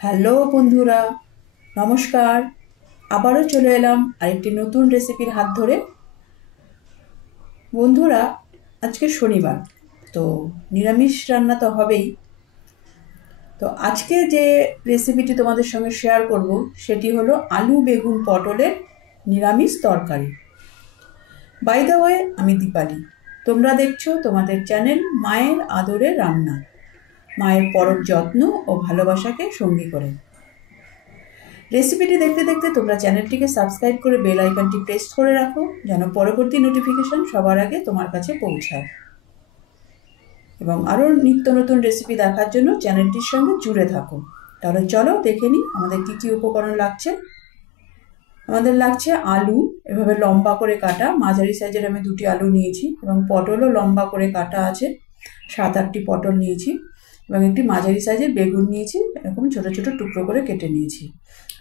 Hello বন্ধুরা, নমস্কার। আবারও চলে এলাম আরেকটি নতুন রেসিপির হাত ধরে। বন্ধুরা, আজকে শনিবার, তো নিরামিষ রান্না তো হবেই। তো আজকে যে রেসিপিটি তোমাদের সঙ্গে শেয়ার করব সেটি হলো আলু বেগুন পটলের নিরামিষ তরকারি। বাই দ্য ওয়ে, আমি দীপালি। তোমরা দেখছো তোমাদের চ্যানেল মায়ের আদরে রান্না, মায়ের পরম যত্ন ও ভালোবাসাকে সঙ্গী করে। রেসিপিটি দেখতে দেখতে তোমরা চ্যানেলটিকে সাবস্ক্রাইব করে বেল আইকনটি প্রেস করে রাখো, যেন পরবর্তী নোটিফিকেশন সবার আগে তোমার কাছে পৌঁছায়। এবং আরও নিত্য নতুন রেসিপি দেখার জন্য চ্যানেলটির সঙ্গে জুড়ে থাকো। তাহলে চলো দেখে নিই আমাদের কী কী উপকরণ লাগছে। আমাদের লাগছে আলু, এভাবে লম্বা করে কাটা, মাঝারি সাইজের আমি 2টি আলু নিয়েছি, এবং পটলও লম্বা করে কাটা আছে, 7-8টি পটল নিয়েছি, এবং একটি মাঝারি সাইজের বেগুন নিয়েছি, এরকম ছোট ছোট টুকরো করে কেটে নিয়েছি।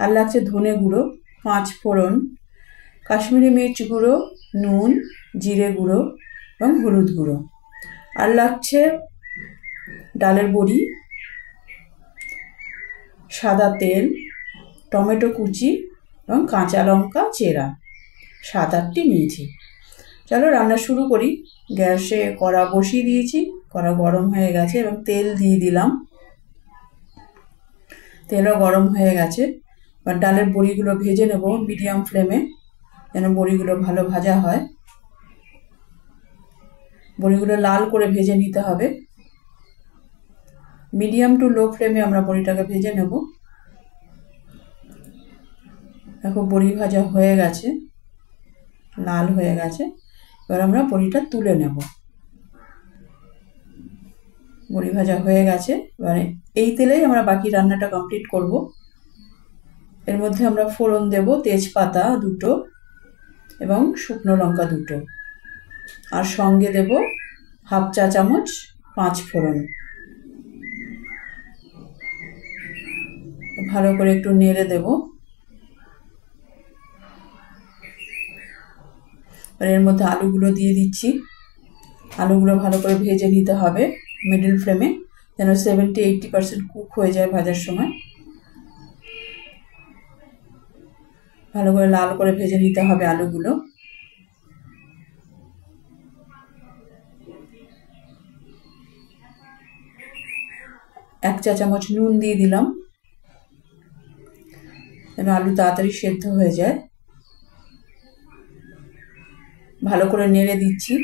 আর লাগছে ধনে গুঁড়ো, 5 ফোড়ন, কাশ্মীরি মির্চ গুঁড়ো, নুন, জিরে গুঁড়ো এবং হলুদ গুঁড়ো। আর লাগছে ডালের বড়ি, সাদা তেল, টমেটো কুচি এবং কাঁচা লঙ্কা চেরা, 7-8টি নিয়েছি। চলো রান্না শুরু করি। গ্যাসে কড়া বসিয়ে দিয়েছি, কড়া গরম হয়ে গেছে এবং তেল দিয়ে দিলাম। তেলও গরম হয়ে গেছে। এবার ডালের বড়িগুলো ভেজে নেব মিডিয়াম ফ্লেমে, যেন বড়িগুলো ভালো ভাজা হয়। বড়িগুলো লাল করে ভেজে নিতে হবে। মিডিয়াম টু লো ফ্লেমে আমরা বড়িটাকে ভেজে নেব। দেখো বড়ি ভাজা হয়ে গেছে, লাল হয়ে গেছে। এবার আমরা বড়িটা তুলে নেব। বড়ি ভাজা হয়ে গেছে, এবারে এই তেলেই আমরা বাকি রান্নাটা কমপ্লিট করব। এর মধ্যে আমরা ফোড়ন দেব, তেজপাতা 2টো এবং শুকনো লঙ্কা 2টো, আর সঙ্গে দেব 1/2 চা চামচ 5 ফোড়ন। ভালো করে একটু নেড়ে দেব। আর এর মধ্যে আলুগুলো দিয়ে দিচ্ছি। আলুগুলো ভালো করে ভেজে নিতে হবে মিডল ফ্লেমে, যেন 70-80% কুক হয়ে যায় ভাজার সময়। ভালো করে লাল করে ভেজে নিতে হবে আলুগুলো। এক চা চামচ নুন দিয়ে দিলাম, যেন আলু তাড়াতাড়ি সেদ্ধ হয়ে যায়। ভালো করে নেড়ে দিচ্ছি।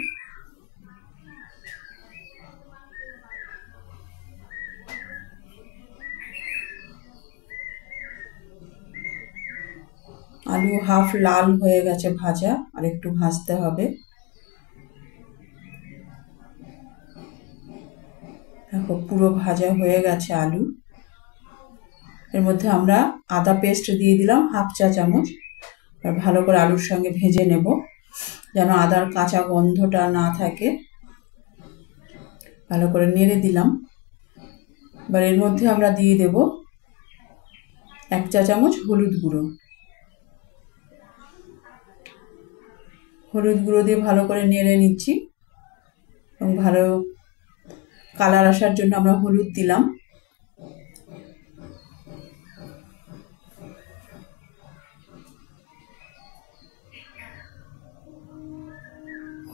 আলু হাফ লাল হয়ে গেছে ভাজা, আর একটু ভাজতে হবে। দেখো পুরো ভাজা হয়ে গেছে আলু। এর মধ্যে আমরা আদা পেস্ট দিয়ে দিলাম 1/2 চা চামচ। আর ভালো করে আলুর সঙ্গে ভেজে নেব, যেন আদার কাঁচা গন্ধটা না থাকে। ভালো করে নেড়ে দিলাম। এবার এর মধ্যে আমরা দিয়ে দেব 1 চা চামচ হলুদ গুঁড়ো। হলুদ গুঁড়ো দিয়ে ভালো করে নেড়ে নিচ্ছি, এবং ভালো কালার আসার জন্য আমরা হলুদ দিলাম।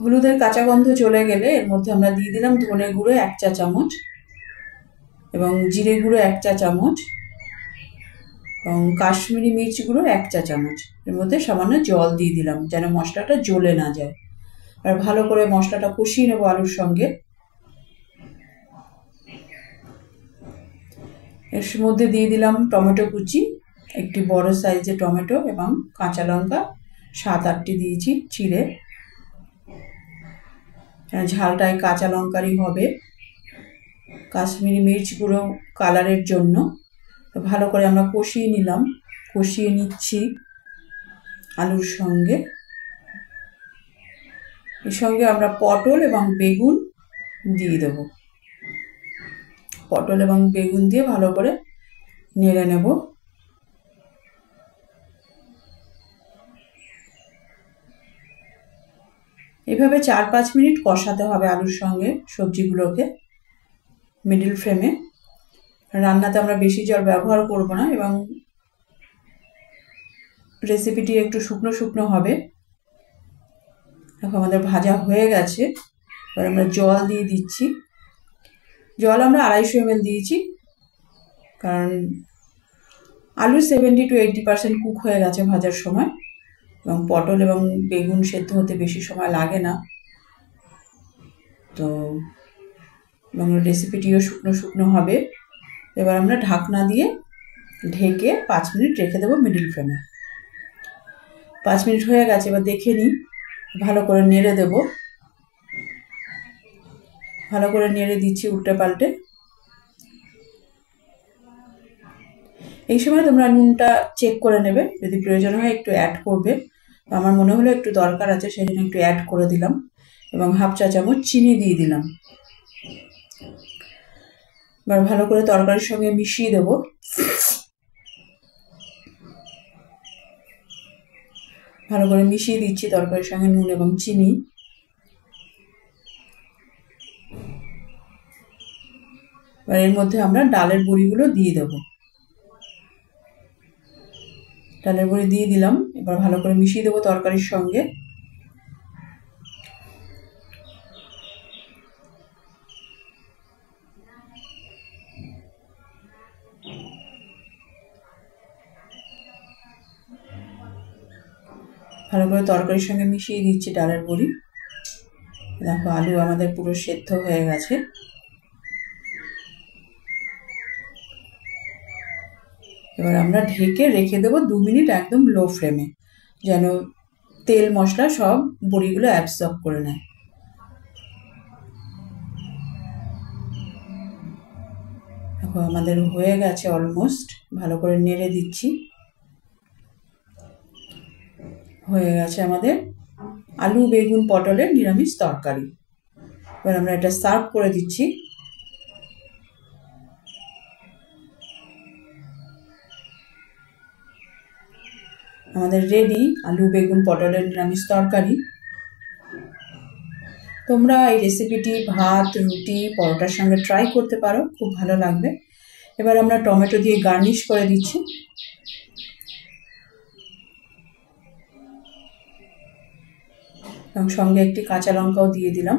হলুদের কাঁচা গন্ধ চলে গেলে এর মধ্যে আমরা দিয়ে দিলাম ধনে গুঁড়ো 1 চা চামচ, এবং জিরে গুঁড়ো 1 চা চামচ, এবং কাশ্মীরি মির্চ গুঁড়ো 1 চা চামচ। এর মধ্যে সামান্য জল দিয়ে দিলাম, যেন মশলাটা জ্বলে না যায়। আর ভালো করে মশলাটা কষিয়ে নেবো আলুর সঙ্গে। এর মধ্যে দিয়ে দিলাম টমেটো কুচি, একটি বড় সাইজের টমেটো, এবং কাঁচা লঙ্কা 7-8টি দিয়েছি চিড়ে। ঝালটাই কাঁচা লঙ্কারই হবে। কাশ্মীরি মির্চ গুঁড়ো কালারের জন্য। ভালো করে আমরা কষিয়ে নিচ্ছি আলুর সঙ্গে। এর সঙ্গে আমরা পটল এবং বেগুন দিয়ে দেব। পটল এবং বেগুন দিয়ে ভালো করে নেড়ে নেব। এভাবে 4-5 মিনিট কষাতে হবে আলুর সঙ্গে সবজিগুলোকে মিডল ফ্লেমে। রান্নাতে আমরা বেশি জল ব্যবহার করব না এবং রেসিপিটি একটু শুকনো শুকনো হবে। এখন আমাদের ভাজা হয়ে গেছে, এবার আমরা জল দিয়ে দিচ্ছি। জল আমরা 250 ml দিয়েছি, কারণ আলু 70 to 80% কুক হয়ে গেছে ভাজার সময়, এবং পটল এবং বেগুন সেদ্ধ হতে বেশি সময় লাগে না। তো এবং রেসিপিটিও শুকনো শুকনো হবে। এবার আমরা ঢাকনা দিয়ে ঢেকে 5 মিনিট রেখে দেবো মিডিল ফ্লেমে। 5 মিনিট হয়ে গেছে, এবার দেখে নিই। ভালো করে নেড়ে দেব, ভালো করে নেড়ে দিচ্ছি উল্টে পাল্টে। এই সময় তোমরা নুনটা চেক করে নেবে, যদি প্রয়োজন হয় একটু অ্যাড করবে। আমার মনে হলো একটু দরকার আছে, সেই জন্য একটু অ্যাড করে দিলাম, এবং 1/2 চা চামচ চিনি দিয়ে দিলাম। এবার ভালো করে তরকারির সঙ্গে মিশিয়ে দেব। ভালো করে মিশিয়ে দিচ্ছি তরকারির সঙ্গে নুন এবং চিনি। এবার এর মধ্যে আমরা ডালের বড়িগুলো দিয়ে দেব। ডালের বড়ি দিয়ে দিলাম, এবার ভালো করে মিশিয়ে দেবো তরকারির সঙ্গে। ভালো করে তরকারির সঙ্গে মিশিয়ে দিচ্ছি ডালের বড়ি। দেখো আলু আমাদের পুরো সেদ্ধ হয়ে গেছে। এবার আমরা ঢেকে রেখে দেবো 2 মিনিট একদম লো ফ্লেমে, যেন তেল মশলা সব বড়িগুলো অ্যাবসর্ব করে নেয়। দেখো আমাদের হয়ে গেছে অলমোস্ট। ভালো করে নেড়ে দিচ্ছি। হয়ে গেছে আমাদের আলু বেগুন পটলের নিরামিষ তরকারি। এবার আমরা এটা সার্ভ করে দিচ্ছি। আমাদের রেডি আলু বেগুন পটলের নিরামিষ তরকারি। তোমরা এই রেসিপিটি ভাত, রুটি, পরোটার সঙ্গে ট্রাই করতে পারো, খুব ভালো লাগবে। এবার আমরা টমেটো দিয়ে গার্নিশ করে দিচ্ছি। এবং সঙ্গে একটি কাঁচা লঙ্কাও দিয়ে দিলাম।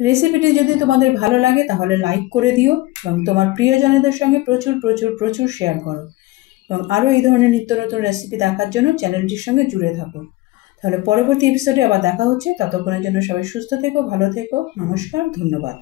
রেসিপিটি যদি তোমাদের ভালো লাগে তাহলে লাইক করে দিও, এবং তোমার প্রিয়জনদের সঙ্গে প্রচুর প্রচুর প্রচুর শেয়ার করো, এবং আরও এই ধরনের নিত্য নতুন রেসিপি দেখার জন্য চ্যানেলটির সঙ্গে জুড়ে থাকো। তাহলে পরবর্তী এপিসোডে আবার দেখা হচ্ছে। ততক্ষণের জন্য সবাই সুস্থ থেকো, ভালো থেকো। নমস্কার, ধন্যবাদ।